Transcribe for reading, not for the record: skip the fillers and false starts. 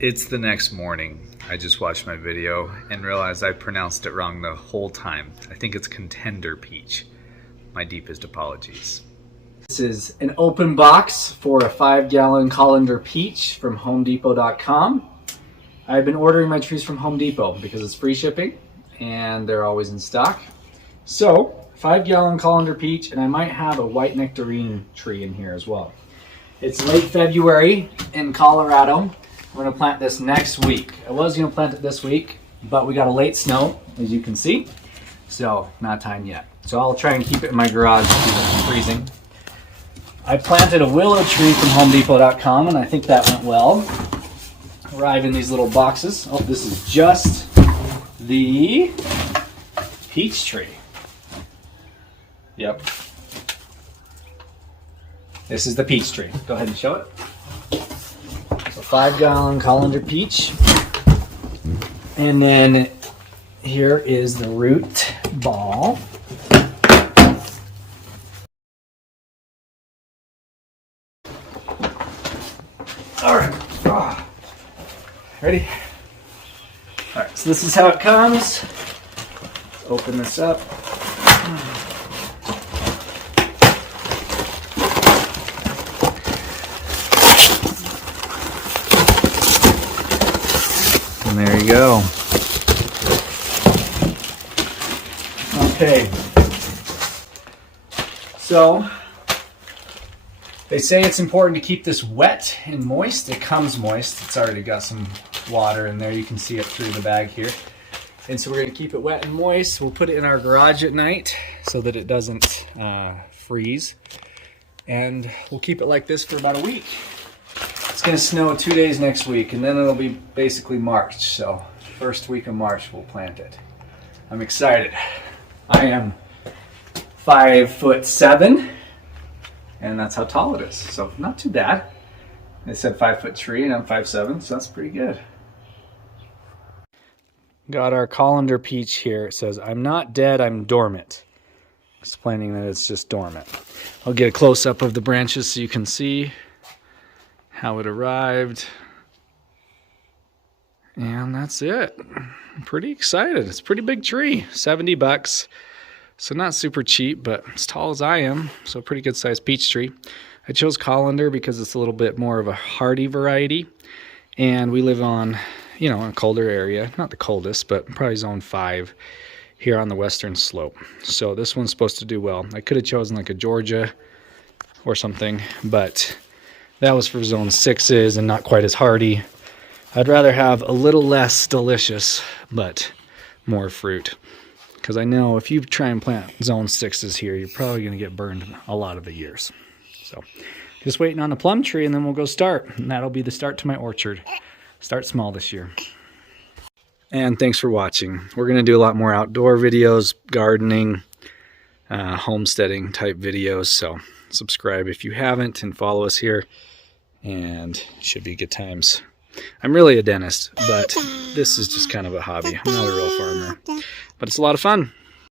It's the next morning. I just watched my video and realized I pronounced it wrong the whole time. I think it's Contender Peach. My deepest apologies. This is an open box for a 5-gallon colander peach from HomeDepot.com. I've been ordering my trees from Home Depot because it's free shipping and they're always in stock. So, 5-gallon colander peach, and I might have a white nectarine tree in here as well. It's late February in Colorado. We're going to plant this next week. I was going to plant it this week, but we got a late snow, as you can see. So, not time yet. So I'll try and keep it in my garage to keep it from freezing. I planted a willow tree from HomeDepot.com, and I think that went well. Arrive in these little boxes. Oh, this is just the peach tree. Yep. This is the peach tree. Go ahead and show it. So 5-gallon colander peach. And then here is the root ball. All right. Ready? All right, so this is how it comes. Let's open this up. And there you go. Okay. So, they say it's important to keep this wet and moist. It comes moist. It's already got some water in there. You can see it through the bag here. And so we're going to keep it wet and moist. We'll put it in our garage at night so that it doesn't freeze. And we'll keep it like this for about a week. It's going to snow 2 days next week, and then it'll be basically March. So first week of March we'll plant it. I'm excited. I am 5'7", and that's how tall it is. So not too bad. They said 5-foot tree, and I'm 5'7", so that's pretty good. Got our colander peach here. It says, "I'm not dead, I'm dormant." Explaining that it's just dormant. I'll get a close-up of the branches so you can see how it arrived. And that's it. I'm pretty excited. It's a pretty big tree. $70. So not super cheap, but as tall as I am. So a pretty good sized peach tree. I chose colander because it's a little bit more of a hardy variety. And we live on, a colder area. Not the coldest, but probably zone 5 here on the western slope. So this one's supposed to do well. I could have chosen like a Georgia or something, but that was for zone 6s and not quite as hardy. I'd rather have a little less delicious, but more fruit. Because I know if you try and plant zone 6s here, you're probably going to get burned a lot of the years. So just waiting on the plum tree, and then we'll go start. And that'll be the start to my orchard. Start small this year. And thanks for watching. We're going to do a lot more outdoor videos, gardening, homesteading type videos. So subscribe if you haven't and follow us here. And it should be good times. I'm really a dentist, but this is just kind of a hobby. I'm not a real farmer, but it's a lot of fun.